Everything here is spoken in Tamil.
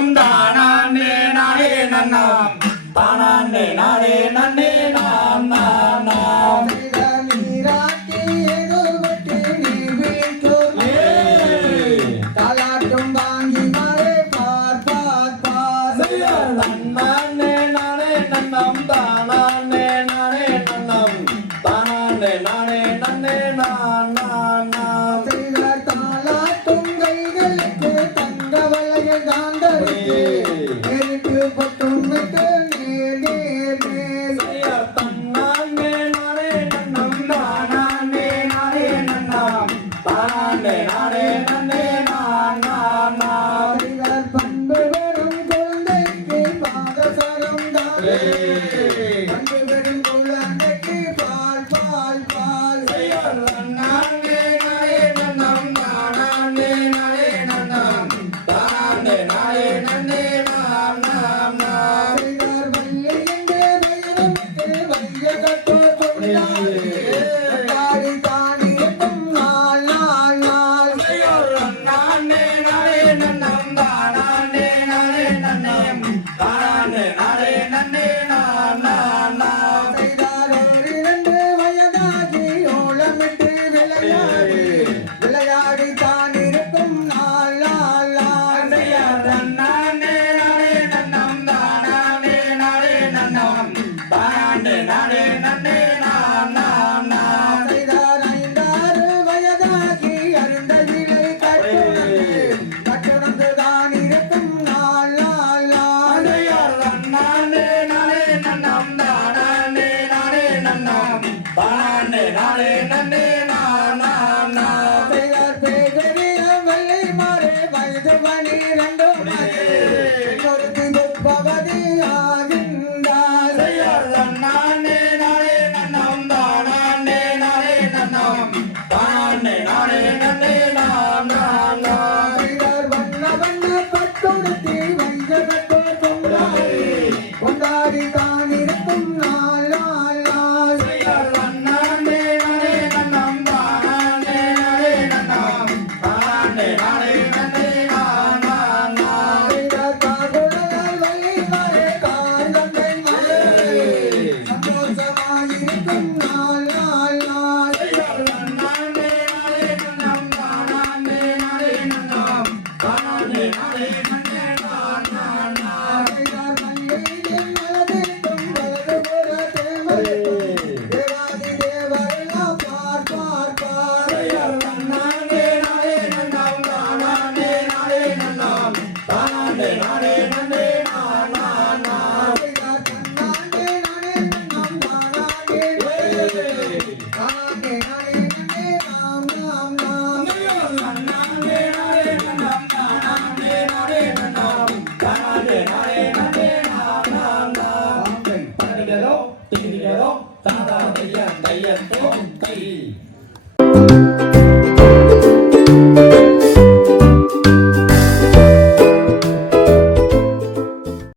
நன்னம் தானே நானே நன்னம் தானே நானே நன்னே நாம் நாம் நாம் நன்னே நானே நன்னம் தானே நானே நன்னம் தானே நானே நன்னே நாம் நாம் நாம் தாளாட்டும் கைகளுக்கு தங்க வளைய காந்தருக்கு நேருக்கு பட்டும் விட்டு நேர் நேர் நேர் தன்னானே நானே நன்னம் தானே நானே நன்னம் தானே நானே நன்னே நாம் நாம் நாம் பண்பு வெறும் குழந்தைக்கு பாதசரம் தானே பண்பு வெறும் குழந்தைக்கு பால் பால் பால் நானே நானே நன்னம் தானே நானே நன்னம் தானே நானே நன்னே நாம் நாம் நாம் வள்ளி எங்கே வயனமிட்டு வையகத்தோர் கொண்டாடி தானி எட்டும் நாள் நாள் நாள் நானே நானே நன்னம் தானே நானே நன்னம் தானே நானே நன்னே நாம் நாம் நாம் செய்தாரோர் 2 வயதாகி ஓலமிட்டு விளையாடி விளையாடி தான் இருக்கும் நாள் நாள் நாள் நானே நானே நன்னம் தானே நானே நன்னம் தானே நானே நன்னே நாம் நாம் நாம் செய்தார் 5 வயதாகி அருந்ததிலை கட்டுணர்ந்து தான் இருக்கும் நாள் நாள் நாள் நானே நானே நன்னம் தானே நானே நன்னம் தானே நானே நன்னே நாம் நாம் நாம் செய்தார் பேதறிய வள்ளி மாறே வயது 12 ஒருத்தி துப்பவதி ஆகின்றார் நானே நானே நன்னம் தானே நானே நன்னம் தானே நானே நன்னே நாம் நாம் நாம் செய்தார் வண்ண வண்ண பட்டுடுத்தி வஞ்சகத்தோர் கொண்டாடி தான் இருக்கும் நாள் நாள் நாள் நானே நானே நன்னம் தானே நானே நன்னம் தானே நானே நன்னே நாம் நாம் நாம் செய்தார் காகுழலால் வள்ளி மாறே காந்தந்தை மாறே சந்தோஷமாயிருக்கும் நாள் நாள் நாள் நானே நானே நன்னம் தானே நானே நன்னம் தானே நானே நன்னே நாம் நாம் நாம் செய்தார் மல்லிகையின் மலர்ந்திருக்கும் வலதுபுற தேவருக்கும் தேவாதி தேவரெல்லாம் பார் பார் பார் நானே நானே நன்னம் தானே நானே நன்னம் தானே நானே